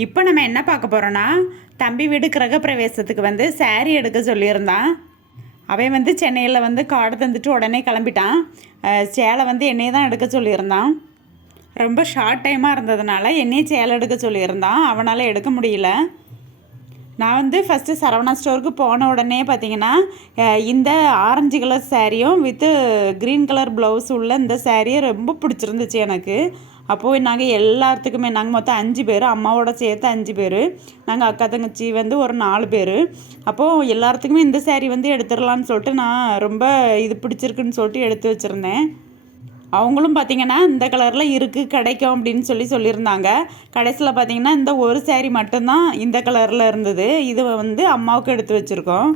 இப்போ நம்ம என்ன பார்க்க போகிறோன்னா தம்பி வீடு கிரகப்பிரவேசத்துக்கு வந்து saree எடுக்க சொல்லியிருந்தான். அவன் வந்து சென்னையில் வந்து காடு தந்துட்டு உடனே கிளம்பிட்டான். சேலை வந்து என்னையை தான் எடுக்க சொல்லியிருந்தான். ரொம்ப ஷார்ட் டைமாக இருந்ததுனால என்னையே சேலை எடுக்க சொல்லியிருந்தான். அவனால் எடுக்க முடியல. நான் வந்து ஃபஸ்ட்டு சரவணா ஸ்டோருக்கு போன உடனே பார்த்தீங்கன்னா இந்த ஆரஞ்சு கலர் சேரீயும் வித்து க்ரீன் கலர் ப்ளவுஸ் உள்ள இந்த சேரீயை ரொம்ப பிடிச்சிருந்துச்சு எனக்கு. அப்போது நாங்கள் எல்லாத்துக்குமே நாங்கள் மொத்தம் அஞ்சு பேர் அம்மாவோட சேர்த்து அஞ்சு பேர் நாங்கள் அக்கா தங்கச்சி வந்து ஒரு நாலு பேர். அப்போது எல்லாத்துக்குமே இந்த சேரீ வந்து எடுத்துடலான்னு சொல்லிட்டு நான் ரொம்ப இது பிடிச்சிருக்குன்னு சொல்லிட்டு எடுத்து வச்சுருந்தேன். அவங்களும் பார்த்தீங்கன்னா இந்த கலரில் இருக்குது கிடைக்கும் அப்படின்னு சொல்லி சொல்லியிருந்தாங்க. கடைசியில் பார்த்தீங்கன்னா இந்த ஒரு சேரீ மட்டும்தான் இந்த கலரில் இருந்தது. இது வந்து அம்மாவுக்கு எடுத்து வச்சுருக்கோம்.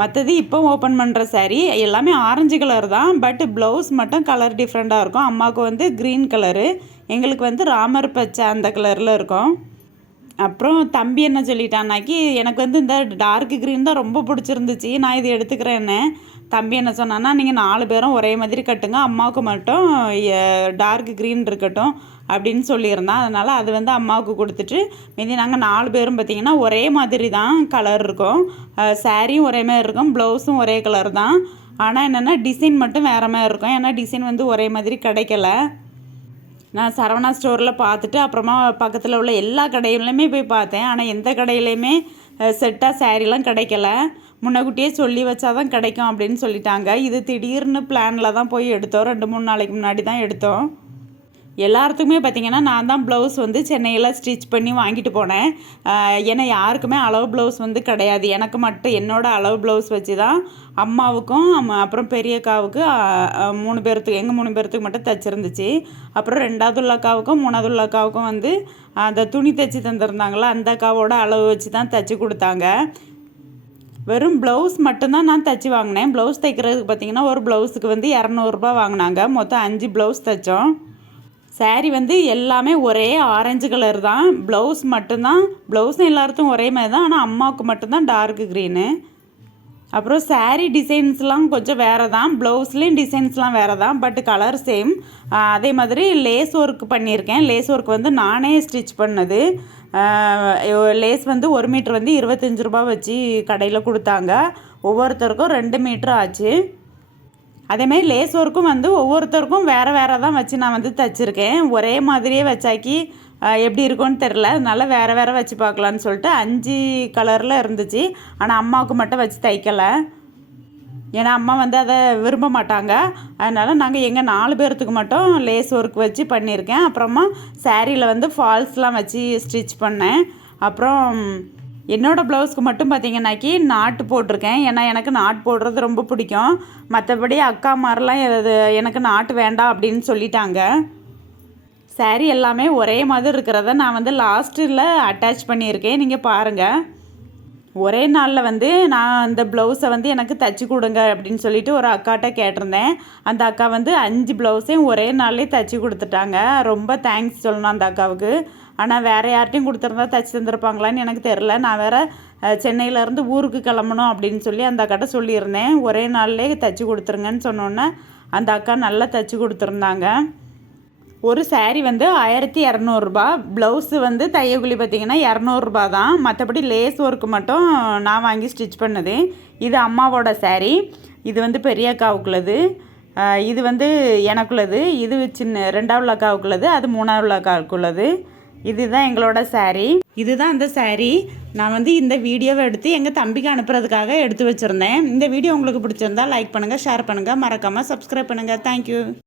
மற்றது இப்போ ஓப்பன் பண்ணுற சாரீ எல்லாமே ஆரஞ்சு கலர் தான். பட் ப்ளவுஸ் மட்டும் கலர் டிஃப்ரெண்ட்டாக இருக்கும். அம்மாவுக்கு வந்து க்ரீன் கலரு எங்களுக்கு வந்து ராமர் பச்சை அந்த கலரில் இருக்கும். அப்புறம் தம்பி என்ன சொல்லிட்டான்னாக்கி எனக்கு வந்து இந்த டார்க் க்ரீன் தான் ரொம்ப பிடிச்சிருந்துச்சு. நான் இது எடுத்துக்கிறேன்னு. தம்பி என்ன சொன்னான்னா நீங்கள் நாலு பேரும் ஒரே மாதிரி கட்டுங்க. அம்மாவுக்கு மட்டும் டார்க் க்ரீன் இருக்கட்டும் அப்படின்னு சொல்லியிருந்தான். அதனால் அது வந்து அம்மாவுக்கு கொடுத்துட்டு மீதி நாங்கள் நாலு பேரும் பார்த்திங்கன்னா ஒரே மாதிரி தான் கலர் இருக்கும். சாரியும் ஒரே மாதிரி இருக்கும் ப்ளவுஸும் ஒரே கலர் தான். ஆனால் என்னென்னா டிசைன் மட்டும் வேறு மாதிரி இருக்கும். ஏன்னா டிசைன் வந்து ஒரே மாதிரி கிடைக்கல. நான் சரவணா ஸ்டோரில் பார்த்துட்டு அப்புறமா பக்கத்தில் உள்ள எல்லா கடையிலையுமே போய் பார்த்தேன். ஆனால் எந்த கடையிலையுமே செட்டாக சேரீலாம் கிடைக்கல. முன்னக்கூட்டியே சொல்லி வச்சாதான் கிடைக்கும் அப்படின்னு சொல்லிட்டாங்க. இது திடீர்னு பிளானில் தான் போய் எடுத்தோம். ரெண்டு மூணு நாளைக்கு முன்னாடி தான் எடுத்தோம். எல்லாத்துக்குமே பார்த்தீங்கன்னா நான் தான் ப்ளவுஸ் வந்து சென்னையில் ஸ்டிச் பண்ணி வாங்கிட்டு போனேன். ஏன்னா யாருக்குமே அளவு ப்ளவுஸ் வந்து கிடையாது. எனக்கு மட்டும் என்னோட அளவு ப்ளவுஸ் வச்சு தான் அம்மாவுக்கும் அப்புறம் பெரியக்காவுக்கு மூணு பேர்த்துக்கு எங்கள் மூணு பேர்த்துக்கு மட்டும் தைச்சிருந்துச்சு. அப்புறம் ரெண்டாவது உள்ள அக்காவுக்கும் மூணாவது உள்ள அக்காவுக்கும் வந்து அந்த துணி தைச்சி தந்திருந்தாங்களா அந்த அக்காவோட அளவு வச்சு தான் தைச்சி கொடுத்தாங்க. வெறும் ப்ளவுஸ் மட்டும்தான் நான் தைச்சி வாங்கினேன். ப்ளவுஸ் தைக்கிறதுக்கு பார்த்தீங்கன்னா ஒரு ப்ளவுஸுக்கு வந்து இரநூறுபா வாங்கினாங்க. மொத்தம் அஞ்சு ப்ளவுஸ் தைச்சோம். Saree வந்து எல்லாமே ஒரே ஆரஞ்சு கலர் தான். ப்ளவுஸ் மட்டும்தான். ப்ளவுஸும் எல்லாருக்கும் ஒரே மாதிரி தான். ஆனால் அம்மாவுக்கு மட்டும்தான் டார்க் க்ரீனு அப்புறம் சாரீ டிசைன்ஸ்லாம் கொஞ்சம் வேறு தான். ப்ளவுஸ்லேயும் டிசைன்ஸ்லாம் வேறு தான். பட் கலர் சேம் அதே மாதிரி லேஸ் ஒர்க் பண்ணியிருக்கேன். லேஸ் ஒர்க் வந்து நானே ஸ்டிச் பண்ணது. லேஸ் வந்து ஒரு மீட்ரு வந்து இருபத்தஞ்சி ரூபா வச்சு கடையில் கொடுத்தாங்க. ஒவ்வொருத்தருக்கும் ரெண்டு மீட்ரு ஆச்சு. அதேமாதிரி லேஸ் ஒர்க்கும் வந்து ஒவ்வொருத்தருக்கும் வேறு வேறு தான் வச்சு நான் வந்து தைச்சிருக்கேன். ஒரே மாதிரியே வச்சாக்கி எப்படி இருக்கும்னு தெரில அதனால வேறு வேறு வச்சு பார்க்கலான்னு சொல்லிட்டு அஞ்சு கலரில் இருந்துச்சு. ஆனால் அம்மாவுக்கு மட்டும் வச்சு தைக்கலை. ஏன்னா அம்மா வந்து அதை விரும்ப மாட்டாங்க. அதனால் நாங்கள் எங்கள் நாலு பேர்த்துக்கு மட்டும் லேஸ் ஒர்க் வச்சு பண்ணியிருக்கேன். அப்புறமா சேரீயில் வந்து ஃபால்ஸ்லாம் வச்சு ஸ்டிச் பண்ணேன். அப்புறம் என்னோடய ப்ளவுஸ்க்கு மட்டும் பார்த்தீங்கன்னாக்கி நாட்டு போட்டிருக்கேன். ஏன்னா எனக்கு நாட்டு போடுறது ரொம்ப பிடிக்கும். மற்றபடி அக்கா மாதிரிலாம் எதாவது எனக்கு நாட்டு வேண்டாம் அப்படின்னு சொல்லிட்டாங்க. saree எல்லாமே ஒரே மாதிரி இருக்கிறத நான் வந்து லாஸ்ட்டில் அட்டாச் பண்ணியிருக்கேன். நீங்கள் பாருங்கள் ஒரே நாளில் வந்து நான் அந்த ப்ளவுஸை வந்து எனக்கு தச்சு கொடுங்க அப்படின்னு சொல்லிட்டு ஒரு அக்காட்ட கேட்டிருந்தேன். அந்த அக்கா வந்து அஞ்சு ப்ளவுஸையும் ஒரே நாள்லேயே தச்சு கொடுத்துட்டாங்க. ரொம்ப தேங்க்ஸ் சொல்லணும் அந்த அக்காவுக்கு. ஆனால் வேறு யார்ட்டையும் கொடுத்துருந்தா தச்சு தந்திருப்பாங்களான்னு எனக்கு தெரில நான் வேறு சென்னையிலேருந்து ஊருக்கு கிளம்பணும் அப்படின்னு சொல்லி அந்த அக்காட்ட சொல்லியிருந்தேன். ஒரே நாள்லேயே தச்சு கொடுத்துருங்கன்னு சொன்னோன்னே அந்த அக்கா நல்லா தச்சு கொடுத்துருந்தாங்க. ஒரு saree வந்து ஆயிரத்தி இரநூறுபா ப்ளவுஸு வந்து தையக்கூலி பார்த்தீங்கன்னா இரநூறுபா தான். மற்றபடி லேஸ் ஒர்க்கு மட்டும் நான் வாங்கி ஸ்டிச் பண்ணது இது அம்மாவோட saree. இது வந்து பெரிய அக்காவுக்குள்ளது. இது வந்து எனக்குள்ளது. இது சின்ன ரெண்டாவது அக்காவுக்குள்ளது. அது மூணாவது அக்காவுக்குள்ளது. இதுதான் எங்களோட saree. இதுதான் அந்த saree. நான் வந்து இந்த வீடியோவை எடுத்து எங்கள் தம்பிக்கு அனுப்புறதுக்காக எடுத்து வச்சுருந்தேன். இந்த வீடியோ உங்களுக்கு பிடிச்சிருந்தா லைக் பண்ணுங்கள் ஷேர் பண்ணுங்கள் மறக்காமல் சப்ஸ்கிரைப் பண்ணுங்கள் தேங்க்யூ